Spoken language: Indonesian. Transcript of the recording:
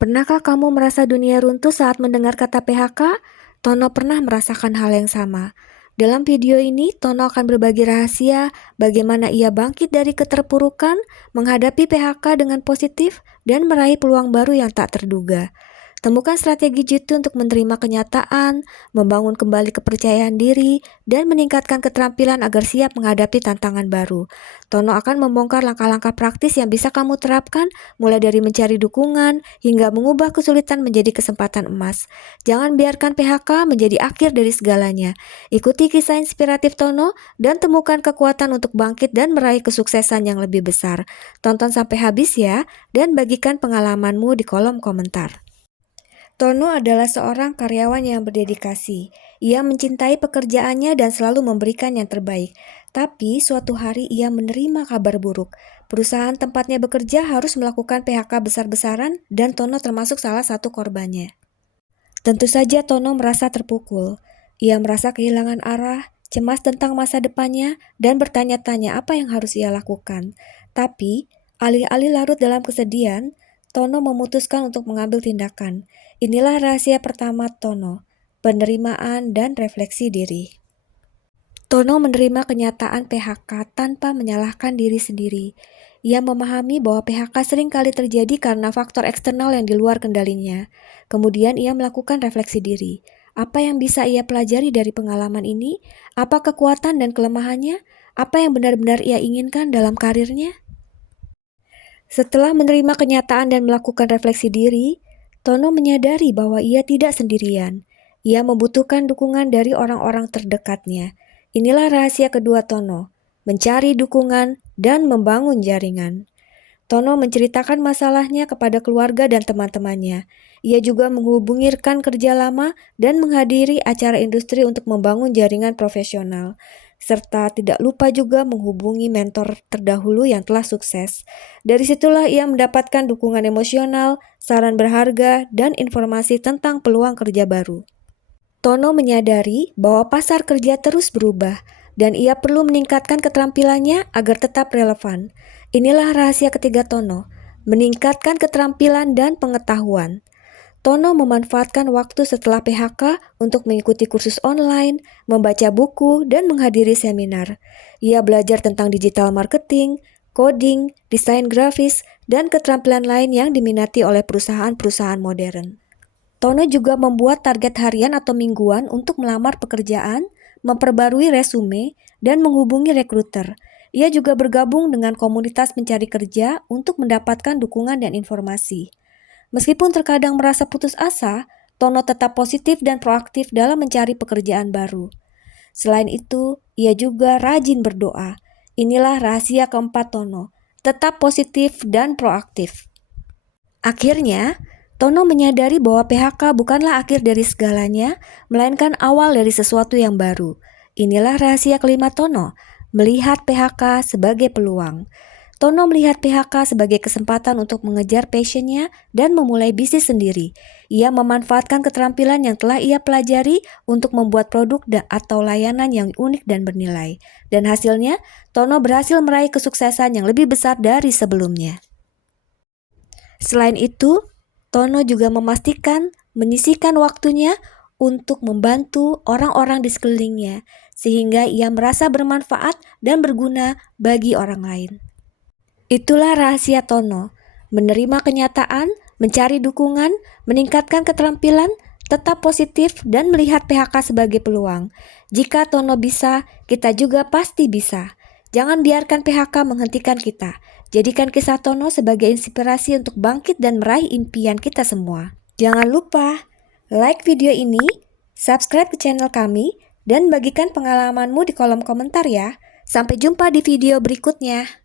Pernahkah kamu merasa dunia runtuh saat mendengar kata PHK? Tono pernah merasakan hal yang sama. Dalam video ini, Tono akan berbagi rahasia bagaimana ia bangkit dari keterpurukan, menghadapi PHK dengan positif, dan meraih peluang baru yang tak terduga. Temukan strategi jitu untuk menerima kenyataan, membangun kembali kepercayaan diri, dan meningkatkan keterampilan agar siap menghadapi tantangan baru. Tono akan membongkar langkah-langkah praktis yang bisa kamu terapkan, mulai dari mencari dukungan hingga mengubah kesulitan menjadi kesempatan emas. Jangan biarkan PHK menjadi akhir dari segalanya. Ikuti kisah inspiratif Tono dan temukan kekuatan untuk bangkit dan meraih kesuksesan yang lebih besar. Tonton sampai habis ya, dan bagikan pengalamanmu di kolom komentar. Tono adalah seorang karyawan yang berdedikasi. Ia mencintai pekerjaannya dan selalu memberikan yang terbaik. Tapi suatu hari ia menerima kabar buruk. Perusahaan tempatnya bekerja harus melakukan PHK besar-besaran dan Tono termasuk salah satu korbannya. Tentu saja Tono merasa terpukul. Ia merasa kehilangan arah, cemas tentang masa depannya, dan bertanya-tanya apa yang harus ia lakukan. Tapi, alih-alih larut dalam kesedihan, Tono memutuskan untuk mengambil tindakan. Inilah rahasia pertama Tono, penerimaan dan refleksi diri. Tono menerima kenyataan PHK tanpa menyalahkan diri sendiri. Ia memahami bahwa PHK sering kali terjadi karena faktor eksternal yang di luar kendalinya. Kemudian ia melakukan refleksi diri. Apa yang bisa ia pelajari dari pengalaman ini? Apa kekuatan dan kelemahannya? Apa yang benar-benar ia inginkan dalam karirnya? Setelah menerima kenyataan dan melakukan refleksi diri, Tono menyadari bahwa ia tidak sendirian. Ia membutuhkan dukungan dari orang-orang terdekatnya. Inilah rahasia kedua Tono, mencari dukungan dan membangun jaringan. Tono menceritakan masalahnya kepada keluarga dan teman-temannya. Ia juga menghubungi rekan kerja lama dan menghadiri acara industri untuk membangun jaringan profesional. Serta tidak lupa juga menghubungi mentor terdahulu yang telah sukses. Dari situlah ia mendapatkan dukungan emosional, saran berharga, dan informasi tentang peluang kerja baru. Tono menyadari bahwa pasar kerja terus berubah, dan ia perlu meningkatkan keterampilannya agar tetap relevan. Inilah rahasia ketiga Tono, meningkatkan keterampilan dan pengetahuan. Tono memanfaatkan waktu setelah PHK untuk mengikuti kursus online, membaca buku, dan menghadiri seminar. Ia belajar tentang digital marketing, coding, desain grafis, dan keterampilan lain yang diminati oleh perusahaan-perusahaan modern. Tono juga membuat target harian atau mingguan untuk melamar pekerjaan, memperbarui resume, dan menghubungi rekruter. Ia juga bergabung dengan komunitas pencari kerja untuk mendapatkan dukungan dan informasi. Meskipun terkadang merasa putus asa, Tono tetap positif dan proaktif dalam mencari pekerjaan baru. Selain itu, ia juga rajin berdoa. Inilah rahasia keempat Tono, tetap positif dan proaktif. Akhirnya, Tono menyadari bahwa PHK bukanlah akhir dari segalanya, melainkan awal dari sesuatu yang baru. Inilah rahasia kelima Tono, melihat PHK sebagai peluang. Tono melihat PHK sebagai kesempatan untuk mengejar passionnya dan memulai bisnis sendiri. Ia memanfaatkan keterampilan yang telah ia pelajari untuk membuat produk atau layanan yang unik dan bernilai. Dan hasilnya, Tono berhasil meraih kesuksesan yang lebih besar dari sebelumnya. Selain itu, Tono juga memastikan menyisihkan waktunya untuk membantu orang-orang di sekelilingnya, sehingga ia merasa bermanfaat dan berguna bagi orang lain. Itulah rahasia Tono, menerima kenyataan, mencari dukungan, meningkatkan keterampilan, tetap positif, dan melihat PHK sebagai peluang. Jika Tono bisa, kita juga pasti bisa. Jangan biarkan PHK menghentikan kita. Jadikan kisah Tono sebagai inspirasi untuk bangkit dan meraih impian kita semua. Jangan lupa like video ini, subscribe ke channel kami, dan bagikan pengalamanmu di kolom komentar ya. Sampai jumpa di video berikutnya.